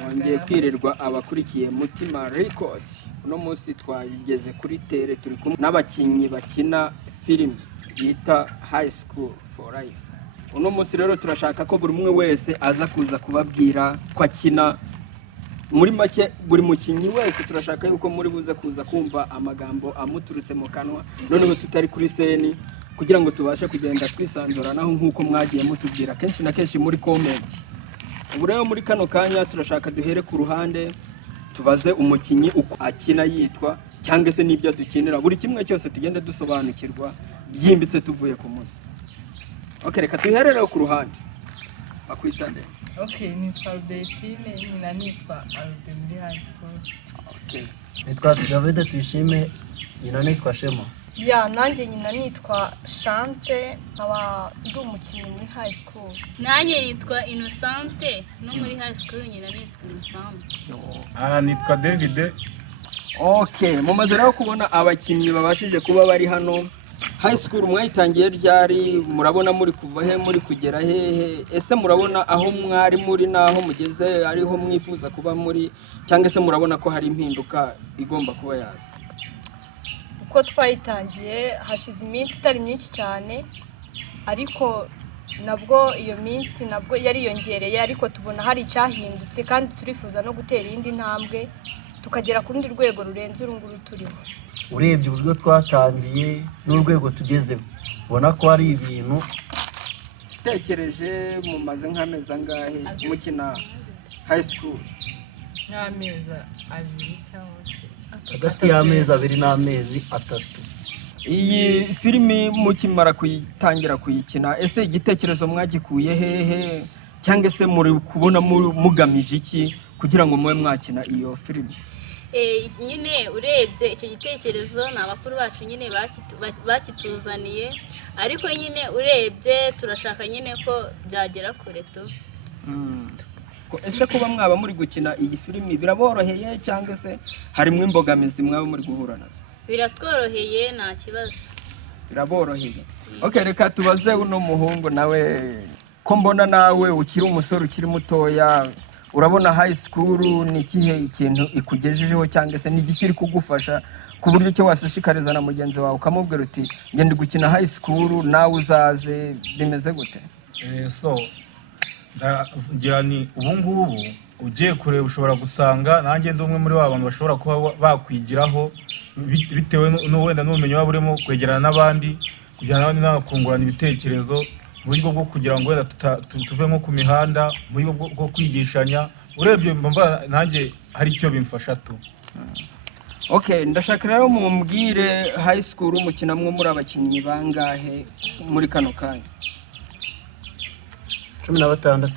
Mwongeye kwirirwa abakurikiye Mutima Record. Uno munsi twageze kuri tere turi kumwe n'abakinnyi bakina film yita High School for Life. Uno munsi rero turashaka ko buri umwe wese aza kuza kubabwira ko akina. Muri make buri mukinnyi wese turashaka yuko muri buze kuza kumva amagambo amuturutse mu kanwa, noneho tutari kuri seni, kugira ngo tubashe kugenda twisanzuranaho nk'uko mwagiye mutubwira kenshi na kenshi muri comment. Ubu rero muri kano kanya turashaka duhere ku ruhande tubaze umukinnyi uko akina yitwa cyangwa se n'ibyo dukinira, buri kimwe cyose tugende dusobanukirwa byimbitse tuvuye ku munsi. Okay, reka duherere ku ruhande. Bakwitande. Okay, nitwa Albertine, nyina nitwa Albert muri high school. Okay. Nitwa David Tuyishime, nyina nitwa Shema. Ya, nanjye nyina nitwa Chance, nkaba ndi umukinnyi muri high school. Nanjye nitwa Innocente, no muri high school nyina nitwa Innocente. Nitwa David. Okay, mumaze rero kubona abakinnyi babashije kuba bari hano. High school mwayitangiye ryari? Murabona muri kuva he, muri kugera hehe? Ese murabona aho mwari muri naho mugeze ariho mwifuza kuba muri, cyangwa se murabona ko hari impinduka igomba kuba yaza? Uko twayitangiye hashize iminsi itari myinshi cyane, ariko nabwo iyo minsi nabwo yariyongereye, ariko tubona hari icyahindutse kandi turifuza no gutera indi ntambwe tukagera ku rundi rwego rurenze urunguru turiho. Urebye uburyo twatangiye n'urwego tugezeho, ubona ko hari ibintu Tekereje mumaze nk'amezi angahe mukina high school? N'amezi abiri cyangwa se hagati y'amezi 2 n'amezi 3. Iyi filimi mukimara kuyitangira kuyikina, ese igitekerezo mwagikuye hehe, cyangwa se muri kubona mugamije iki kugira ngo mube mwakina iyo filimi? Nyine urebye icyo gitekerezo ni abakuru bacu nyine bakituzaniye, ariko nyine urebye turashaka nyine ko byagera kure tu. Ese kuba mwaba muri gukina iyi filimi biraboroheye cyangwa se harimo imbogamizi mwaba muri guhura nazo? Biratworoheye, nta kibazo. Biraboroheye. Okay, reka tubaze uno muhungu nawe, ko mbona nawe ukiri umusore ukiri mutoya, urabona high school ni ikihe ikintu ikugejejeho cyangwa se n'igikiri kugufasha ku buryo cyo wasashikariza na mugenzi wawe ukamubwira uti ngende gukina high school nawe uzaze, bimeze gute? Ngira ni ubungubu ugiye kureba ushobora gusanga nanjye ndi umwe muri wa bantu bashobora kuba bakwigiraho bitewe n'uwenda n'ubumenyi waba urimo kwegerana n'abandi, kugira n'abandi nakungurana ibitekerezo mu buryo bwo kugira ngo wenda tuve nko ku mihanda, mu buryo bwo kwigishanya. Urebye mbona nanjye hari icyo bimfasha tu. Okay, ndashaka rero mumbwire high school mukinamwe muri abakinnyi bangahe muri kano kanya? 16.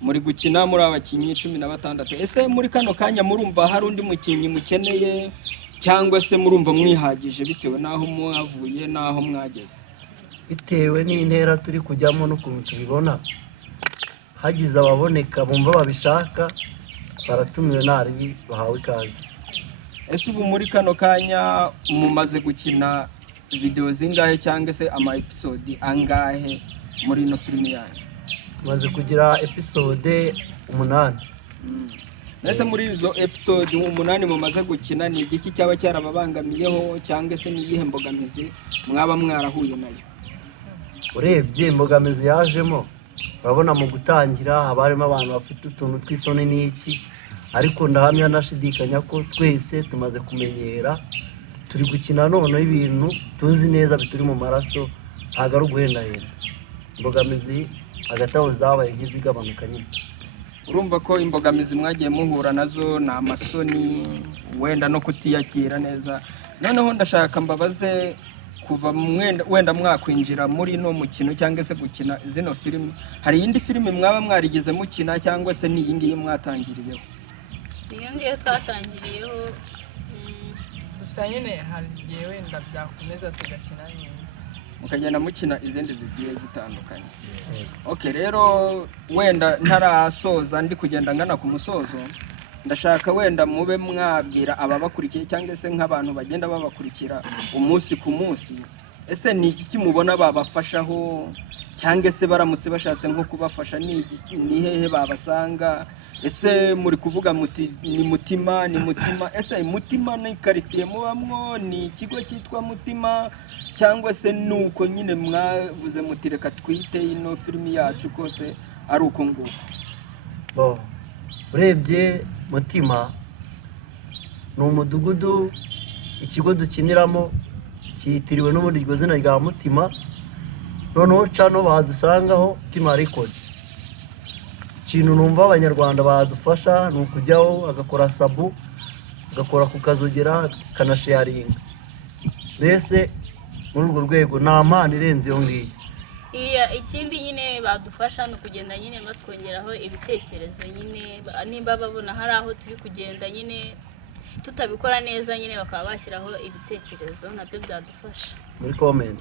Muri gukina muri abakinnyi 16. Ese muri kano kanya murumva hari undi mukinnyi mukeneye cyangwa se murumva mwihagije bitewe naho mwavuye naho mwageze? Bitewe n'intera turi kujyamo n'ukuntu tubibona, hagize ababoneka bumva babishaka baratumiwe nari bahawe ikaze. Ese ubu muri kano kanya mumaze gukina video zingahe cyangwa se ama episode angahe muri ino filimi yanyu? Tumaze kugira episode 8. Ese muri izo episode 8 mumaze gukina ni igiki cyaba cyarababangamiyeho cyangwa se niyihe mbogamizi mwaba mwarahuye nayo? Urebye imbogamizi yajemo, urabona mu gutangira habarimo abantu bafite utuntu twisone n'iki, ariko ndahamya nashidikanya ko twese tumaze kumenyera, turi gukina none ibintu tuzi neza bituri mu maraso, ntago ari uguhendahenda. Imbogamizi hagati aho zabaye nk'izigabanuka nyine. Urumva ko imbogamizi mwagiye muhura nazo ni amasoni, wenda no kutiyakira neza. Noneho ndashaka mbabaze, kuva wenda mwakwinjira muri no mukino cyangwa se gukina zino filimi, hari indi filimi mwaba mwarigeze mukina cyangwa se ni yingiye mwatangiriyeho? Niyo ngiye twatangiriyeho. gusa nyine hari igihe wenda byakomeza tugakina nyine mukagenda mukina izindi zigiye zitandukanye. Okay, rero wenda ntarasoza ndi kugenda ngana ku musozo, ndashaka wenda mube mwabwira ababakurikiye cyangwa se nk'abantu bagenda babakurikira umunsi ku munsi, ese ni iki kimubona babafashaho cyangwa se baramutse bashatse nko kubafasha ni hehe babasanga? Ese muri kuvuga muti ni Mutima ese Mutima ni karitsiye mubamwo, ni ikigo cyitwa Mutima, cyangwa se nuko nyine mwavuze muti reka twite ino filimi yacu kose ari uko nguko? Urebye Mutima ni umudugudu, ikigo dukiniramo cyitiriwe n'ubundi iryo zina rya Mutima, noneho cano badusangaho Mutima Record. Ikintu numva abanyarwanda badufasha ni ukujyaho agakora sabu, agakora ku kazogera, kanasharinga. Mbese muri urwo rwego nta mpano irenze iyo ngiyo. Ikindi nyine badufasha ni ukugenda nyine batwongeraho ibitekerezo nyine, nimba babona hari aho turi kugenda nyine tutabikora neza nyine bakaba bashyiraho ibitekerezo, nabyo byadufasha muri comment.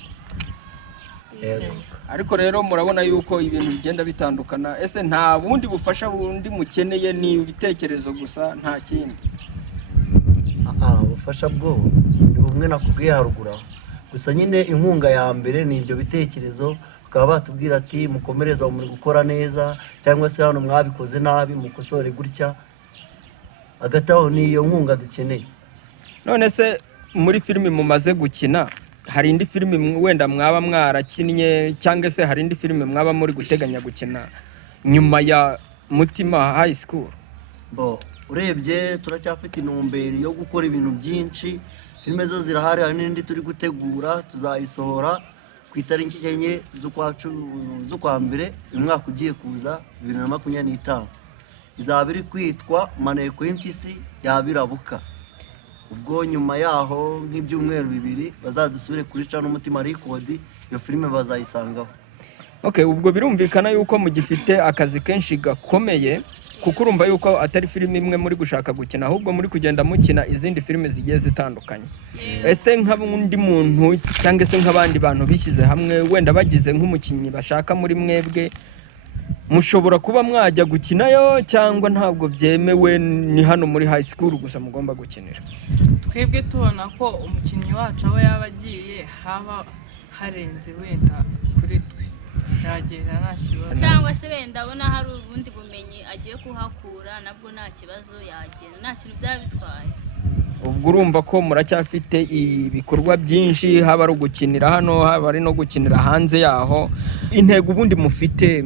Ariko rero murabona yuko ibintu bigenda bitandukana. Ese nta bundi bufasha bundi mukeneye, ni ibitekerezo gusa nta kindi? Ubufasha bwo ni bumwe nakubwiye haruguru, gusa nyine inkunga ya mbere ni ibyo bitekerezo, bakaba batubwira ati mukomereza muri gukora neza, cyangwa se hano mwabikoze nabi mukosore gutya, agataho ni iyo nkunga dukeneye. None se muri filimi mumaze gukina, hari indi filimi wenda mwaba mwarakinnye, cyangwa se hari indi filimi mwaba muri guteganya gukina nyuma ya Mutima High School? Urebye turacyafite intumbero yo gukora ibintu byinshi. Filime zo zirahari, hari n'indi turi gutegura, tuzayisohora ku itariki 4 z'ukwa mbere umwaka ugiye kuza 2025. Izaba iri kwitwa Maneko y'Impyisi Yabirabuka. Ubwo nyuma yaho nk'ibyumweru 2 bazadusubire kuri cano Mutima Record, iyo filime bazayisangaho. Ubwo birumvikana yuko mugifite akazi kenshi gakomeye, kuko urumva yuko atari filime imwe muri gushaka gukina, ahubwo muri kugenda mukina izindi filime zigiye zitandukanye. Ese nk'undi muntu cyangwa se nk'abandi bantu bishyize hamwe, wenda bagize nk'umukinnyi bashaka muri mwebwe, mushobora kuba mwajya gukinayo cyangwa ntabwo byemewe, ni hano muri high school gusa mugomba gukinira? Twebwe tubona ko umukinnyi wacu aho yaba agiye haba harenze wenda kuri twe, yagenda nta kibazo, cyangwa se wenda abona hari ubundi bumenyi agiye kuhakura, nabwo nta kibazo yagenda, nta kintu byaba bitwaye. Ubwo urumva ko muracyafite ibikorwa byinshi, haba ari gukinira hano, haba ari no gukinira hanze yaho. Intego ubundi mufite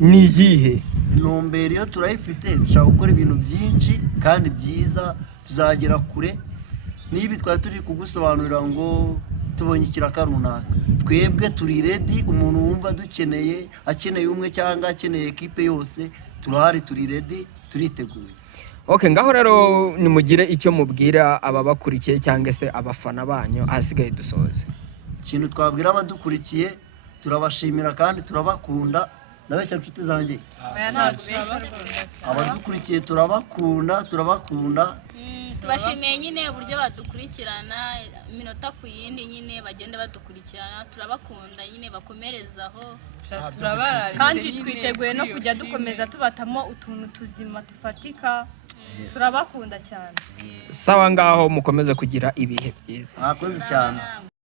ni iyihe? Intumbero iyo turayifite, dushaka gukora ibintu byinshi kandi byiza, tuzagera kure. Nibi twari turi kugusobanurira ngo tubonye ikiraka runaka, twebwe turi ready. Umuntu wumva dukeneye, akeneye umwe cyangwa akeneye ekipe yose, turahari, turi ready, turiteguye. Ngaho rero nimugire icyo mubwira ababakurikiye cyangwa se abafana banyu, ahasigaye dusoze. Ikintu twabwira abadukurikiye, turabashimira kandi turabakunda. Nabeshya inshuti zanjye, abadukurikiye turabakunda. Tubashimiye nyine uburyo badukurikirana iminota ku yindi, nyine bagenda badukurikirana, turabakunda nyine, bakomerezaho. Kandi twiteguye no kujya dukomeza tubatamo utuntu tuzima tufatika. Turabakunda cyane. Sawa, ngaho mukomeze kugira ibihe byiza. Mwakoze cyane.